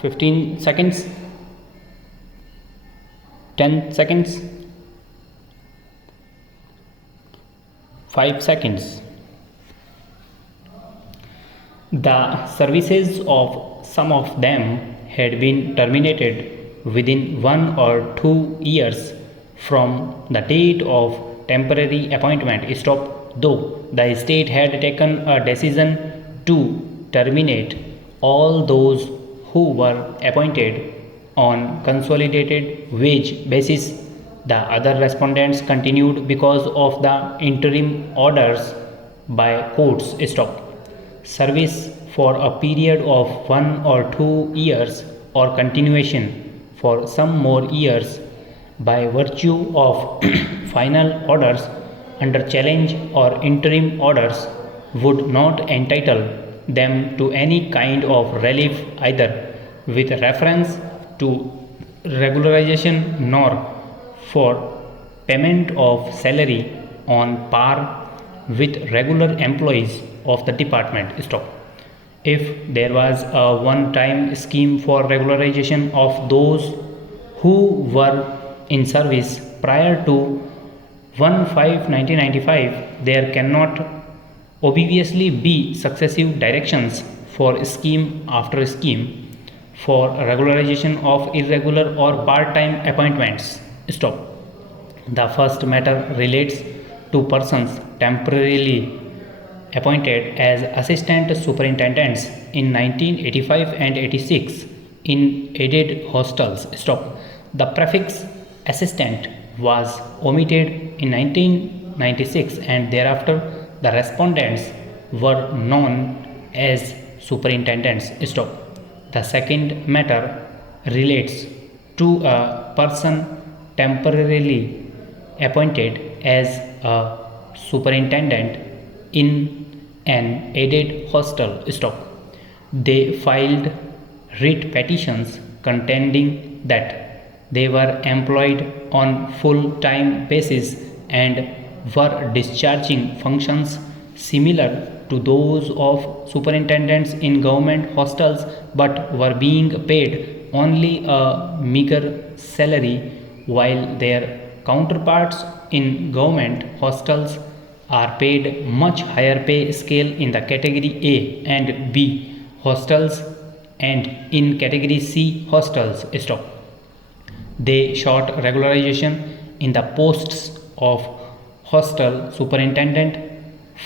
15 seconds, 10 seconds, 5 seconds. The services of some of them had been terminated within 1 or 2 years from the date of temporary appointment. Stop. Though the state had taken a decision to terminate all those who were appointed on consolidated wage basis, the other respondents continued because of the interim orders by courts. Stop. Service for a period of 1 or 2 years or continuation for some more years by virtue of final orders under challenge or interim orders would not entitle them to any kind of relief either with reference to regularization nor for payment of salary on par with regular employees of the department. Stop. If there was a one-time scheme for regularization of those who were in service prior to 1/5/1995, there cannot obviously be successive directions for scheme after scheme for regularization of irregular or part-time appointments. Stop. The first matter relates to persons temporarily appointed as assistant superintendents in 1985 and 86 in aided hostels. Stop. The prefix assistant was omitted in 1996 and thereafter the respondents were known as superintendents. Stop. The second matter relates to a person temporarily appointed as a superintendent in an aided hostel. Stop. They filed writ petitions contending that they were employed on full-time basis and were discharging functions similar to those of superintendents in government hostels but were being paid only a meager salary while their counterparts in government hostels are paid much higher pay scale in the category A and B hostels and in category C hostels. Stop. They sought regularization in the posts of hostel superintendent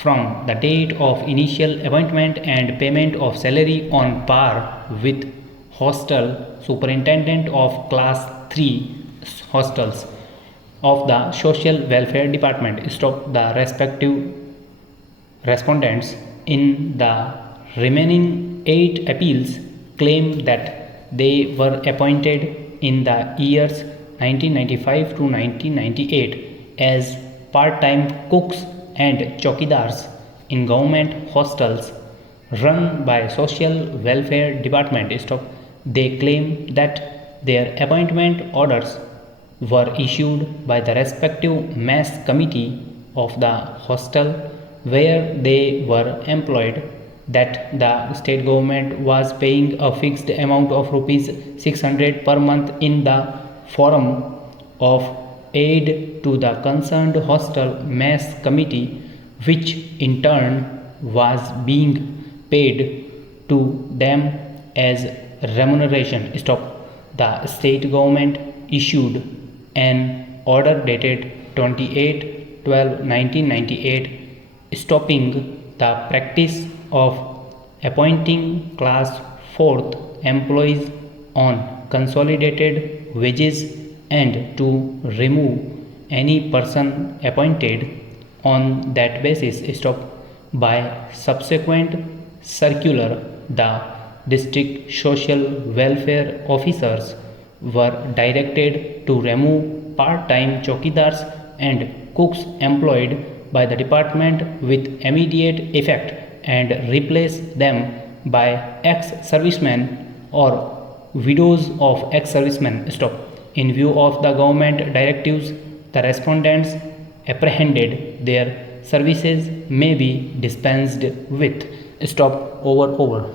from the date of initial appointment and payment of salary on par with hostel superintendent of class 3 hostels of the social welfare department. Stop. The respective respondents in the remaining 8 appeals claim that they were appointed in the years 1995 to 1998 as part-time cooks and chowkidars in government hostels run by social welfare department. Stop. They claim that their appointment orders were issued by the respective mess committee of the hostel where they were employed, that the state government was paying a fixed amount of rupees 600 per month in the form of aid to the concerned hostel mess committee, which in turn was being paid to them as remuneration. Stop. The state government issued an order dated 28/12/1998 stopping the practice of appointing class 4th employees on consolidated wages and to remove any person appointed on that basis. Stop. By subsequent circular, the district social welfare officers were directed to remove part-time chowkidars and cooks employed by the department with immediate effect and replace them by ex-servicemen or widows of ex-servicemen. Stop. In view of the government directives, the respondents apprehended their services may be dispensed with. Stop. Over.